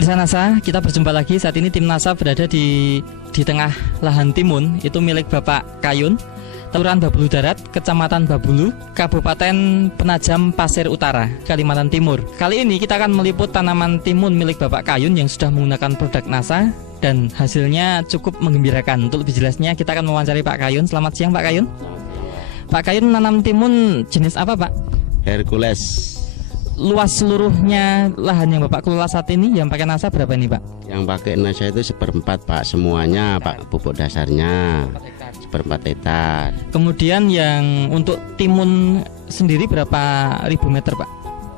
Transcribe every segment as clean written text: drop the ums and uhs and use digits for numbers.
Pemirsa NASA, kita berjumpa lagi. Saat ini tim NASA berada di tengah lahan timun, itu milik Bapak Kayun, Kelurahan Babulu Darat, Kecamatan Babulu, Kabupaten Penajam Pasir Utara, Kalimantan Timur. Kali ini kita akan meliput tanaman timun milik Bapak Kayun yang sudah menggunakan produk NASA dan hasilnya cukup menggembirakan. Untuk lebih jelasnya kita akan mewawancari Pak Kayun. Selamat siang Pak Kayun. Pak Kayun menanam timun jenis apa Pak? Hercules. Luas seluruhnya lahan yang Bapak kelola saat ini yang pakai NASA berapa ini Pak? Yang pakai NASA itu 1/4 Pak, semuanya Pak, pupuk dasarnya 1/4 hektar. Kemudian yang untuk timun sendiri berapa ribu meter Pak?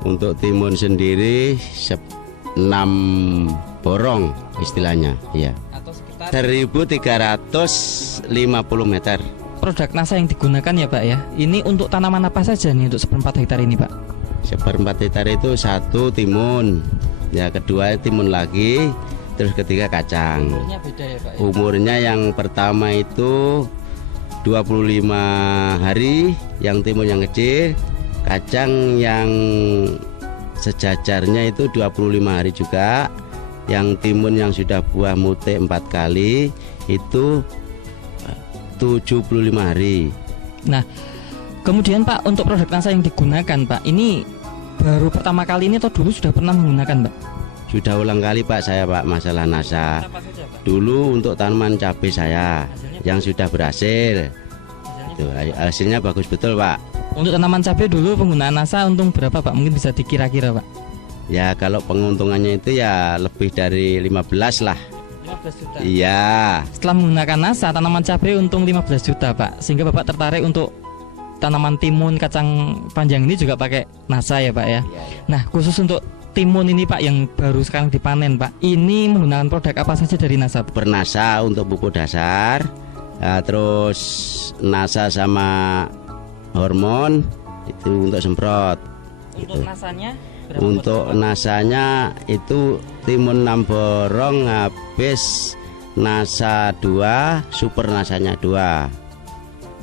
Untuk timun sendiri 6 borong istilahnya, iya. Atau sekitar 1.350 meter. Produk NASA yang digunakan ya Pak ya. Ini untuk tanaman apa saja nih untuk 1/4 hektar ini Pak? 1/4 hektar itu satu timun, ya kedua timun lagi, terus ketiga kacang. Umurnya beda ya Pak ya? Umurnya yang pertama itu 25 hari, yang timun yang kecil. Kacang yang sejajarnya itu 25 hari juga. Yang timun yang sudah buah mute 4 kali itu 75 hari. Nah, kemudian Pak, untuk produk NASA yang digunakan Pak, ini baru pertama kali ini atau dulu sudah pernah menggunakan Pak? Sudah ulang kali Pak saya Pak masalah NASA. Apa saja Pak? Dulu untuk tanaman cabai saya yang sudah berhasil. Hasilnya bagus betul Pak. Untuk tanaman cabai dulu penggunaan NASA untung berapa Pak? Mungkin bisa dikira-kira Pak? Ya kalau penguntungannya itu ya lebih dari 15 lah. 15 juta. Iya. Setelah menggunakan NASA, tanaman cabai untung 15 juta Pak. Sehingga Bapak tertarik untuk tanaman timun, kacang panjang ini juga pakai NASA ya Pak ya. Nah, khusus untuk timun ini Pak yang baru sekarang dipanen Pak, ini menggunakan produk apa saja dari NASA? Bernasa untuk pupuk dasar, terus NASA sama hormon itu untuk semprot. Untuk nasanya? Untuk nasanya itu timun 6 borong habis NASA 2, super nasanya 2,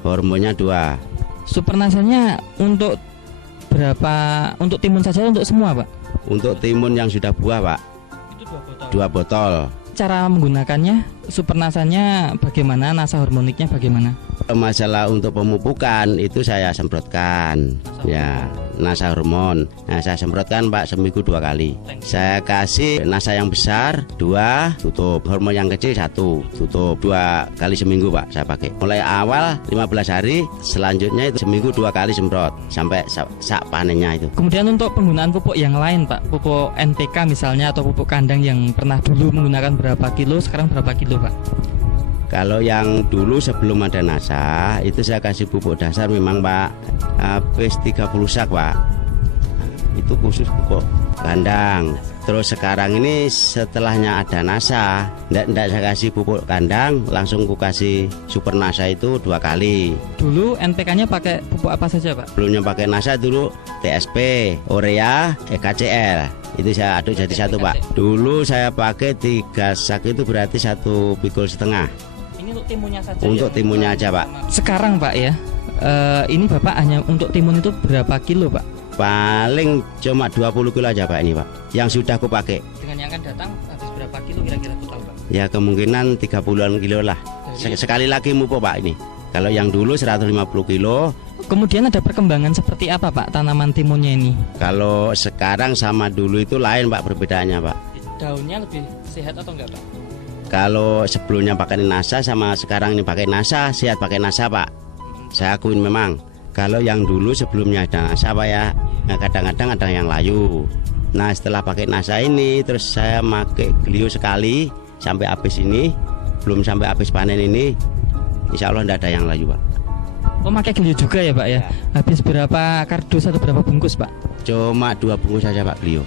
hormonnya 2. Super nasanya untuk berapa? Untuk timun saja untuk semua Pak? Untuk timun yang sudah buah Pak, Itu 2 botol. 2 botol. Cara menggunakannya, super nasanya bagaimana, NASA hormoniknya bagaimana? Masalah untuk pemupukan itu saya semprotkan ya, NASA hormon. Nah saya semprotkan Pak seminggu 2 kali. Saya kasih NASA yang besar 2, tutup. Hormon yang kecil 1, tutup. 2 kali seminggu Pak saya pakai. Mulai awal 15 hari, selanjutnya itu seminggu 2 kali semprot sampai sak panennya itu. Kemudian untuk penggunaan pupuk yang lain Pak, pupuk NPK misalnya atau pupuk kandang yang pernah dulu menggunakan berapa kilo, sekarang berapa kilo Pak? Kalau yang dulu sebelum ada NASA itu saya kasih pupuk dasar memang Pak habis 30 sak Pak. Itu khusus pupuk kandang. Terus sekarang ini setelahnya ada NASA, enggak saya kasih pupuk kandang, langsung ku kasih super NASA itu 2 kali. Dulu NPK-nya pakai pupuk apa saja Pak? Sebelumnya pakai NASA dulu TSP, Urea, KCL. Itu saya aduk jadi satu Pak. Dulu saya pakai 3 sak itu berarti 1,5 pikul. Ini untuk timunnya saja. Untuk ya? timunnya aja Pak. Sekarang Pak ya, ini Bapak hanya untuk timun itu berapa kilo Pak? Paling cuma 20 kilo aja Pak ini Pak, yang sudah aku pakai. Dengan yang akan datang habis berapa kilo kira-kira total Pak? Ya kemungkinan 30-an kilo lah. Sekali lagi mupuk Pak ini. Kalau yang dulu 150 kilo. Kemudian ada perkembangan seperti apa Pak tanaman timunnya ini? Kalau sekarang sama dulu itu lain Pak perbedaannya Pak. Daunnya lebih sehat atau enggak Pak? Kalau sebelumnya pakai NASA sama sekarang ini pakai NASA, sehat pakai NASA Pak. Saya akuin memang. Kalau yang dulu sebelumnya ada NASA Pak ya, kadang-kadang ada yang layu. Nah setelah pakai NASA ini terus saya pakai Glio sekali sampai habis ini, belum sampai habis panen ini, insya Allah tidak ada yang layu Pak. Oh pakai Glio juga ya Pak ya? Habis berapa kardus atau berapa bungkus Pak? Cuma 2 bungkus saja Pak Glio.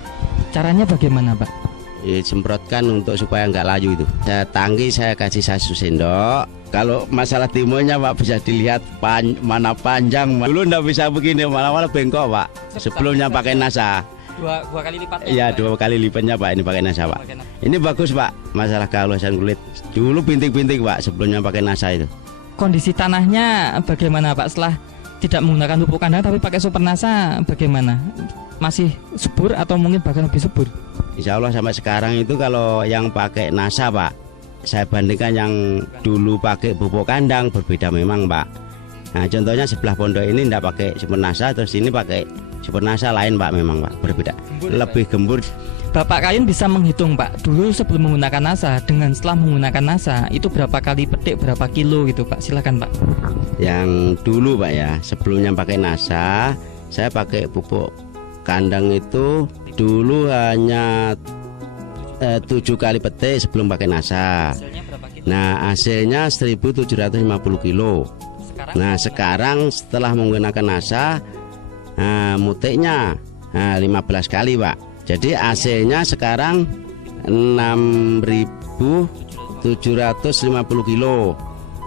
Caranya bagaimana Pak? Semprotkan untuk supaya nggak layu itu. Saya tangki, saya kasih 1 sendok. Kalau masalah timunnya Pak bisa dilihat mana panjang. Dulu nggak bisa begini, malah bengkok Pak. Sebelumnya pakai NASA. 2 kali lipat. Iya 2 kali lipatnya Pak. Ini pakai NASA Pak. Ini bagus Pak. Masalah kehalusan kulit. Dulu bintik-bintik Pak sebelumnya pakai NASA itu. Kondisi tanahnya bagaimana Pak setelah tidak menggunakan pupuk kandang tapi pakai super NASA bagaimana? Masih subur atau mungkin bahkan lebih subur? Insya Allah sampai sekarang itu kalau yang pakai NASA Pak, saya bandingkan yang dulu pakai pupuk kandang berbeda memang Pak. Nah contohnya sebelah pondok ini tidak pakai super NASA, terus ini pakai super NASA lain Pak, memang Pak berbeda, lebih gembur. Bapak Kayun bisa menghitung Pak, dulu sebelum menggunakan NASA dengan setelah menggunakan NASA itu berapa kali petik, berapa kilo gitu Pak, silakan Pak. Yang dulu Pak ya, sebelumnya pakai NASA, saya pakai pupuk kandang itu dulu hanya 7 kali petik sebelum pakai NASA. Hasilnya berapa kilo? Nah hasilnya 1750 kilo. Nah sekarang setelah menggunakan NASA, nah, mutiknya 15 kali Pak. Jadi hasilnya sekarang 6.750 kilo.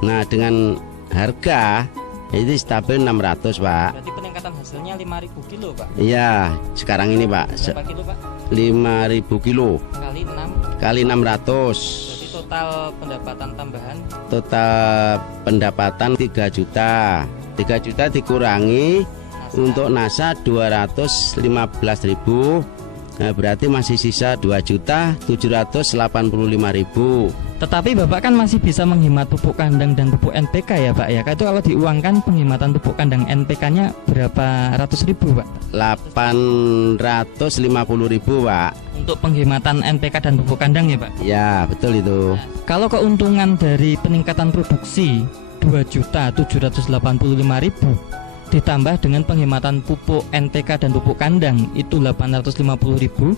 Nah dengan harga ini stabil 600 Pak. Berarti peningkatan hasilnya 5.000 kilo Pak. Iya sekarang ini Pak. Berapa kilo Pak? 5.000 kilo Kali 6. kali 600. Berarti total pendapatan tambahan. Total pendapatan 3 juta. 3 juta dikurangi NASA. untuk NASA 215.000. Nah, berarti masih sisa 2.785.000. Tetapi Bapak kan masih bisa menghemat pupuk kandang dan pupuk NPK ya Pak ya. Itu kalau diuangkan penghematan pupuk kandang NPK-nya berapa ratus ribu Pak? 850.000 Pak. Untuk penghematan NPK dan pupuk kandang ya Pak? Ya betul itu. Kalau keuntungan dari peningkatan produksi 2.785.000 ditambah dengan penghematan pupuk NPK dan pupuk kandang itu 850.000,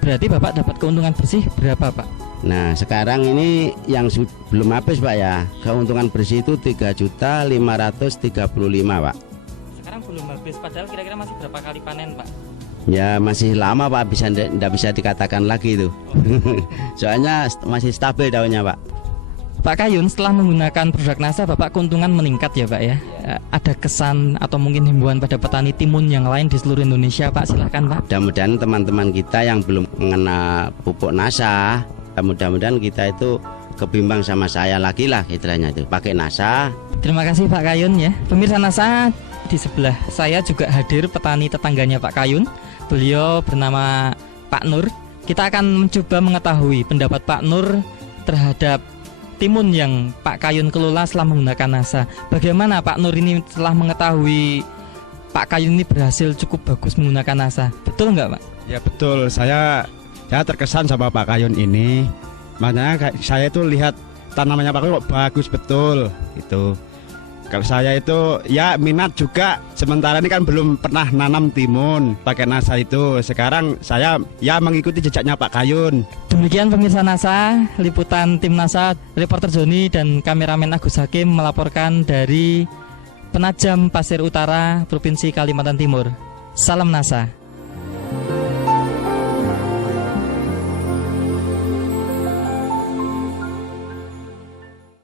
berarti Bapak dapat keuntungan bersih berapa Pak? Nah sekarang ini yang belum habis Pak ya, keuntungan bersih itu 3.535.000 Pak. Sekarang belum habis, padahal kira-kira masih berapa kali panen Pak? Ya masih lama Pak, tidak bisa dikatakan lagi itu. Soalnya masih stabil daunnya Pak. Pak Kayun, setelah menggunakan produk NASA Bapak keuntungan meningkat ya Pak ya. Ada kesan atau mungkin himbauan pada petani timun yang lain di seluruh Indonesia Pak, silahkan Pak. Mudah-mudahan teman-teman kita yang belum mengenal pupuk NASA, mudah-mudahan kita itu kebimbang sama saya lagi lah istilahnya itu, pakai NASA. Terima kasih Pak Kayun ya. Pemirsa NASA, di sebelah saya juga hadir petani tetangganya Pak Kayun. Beliau bernama Pak Nur. Kita akan mencoba mengetahui pendapat Pak Nur terhadap timun yang Pak Kayun kelola setelah menggunakan NASA. Bagaimana Pak Nur ini setelah mengetahui Pak Kayun ini berhasil cukup bagus menggunakan NASA? Betul nggak Pak? Ya betul, saya terkesan sama Pak Kayun ini. Makanya saya itu lihat tanamannya Pak Kayun kok bagus betul gitu. Kalau saya itu ya minat juga, sementara ini kan belum pernah nanam timun pakai NASA itu. Sekarang saya ya mengikuti jejaknya Pak Kayun. Demikian pemirsa NASA, liputan tim NASA, reporter Joni dan kameramen Agus Hakim melaporkan dari Penajam Pasir Utara, Provinsi Kalimantan Timur. Salam NASA.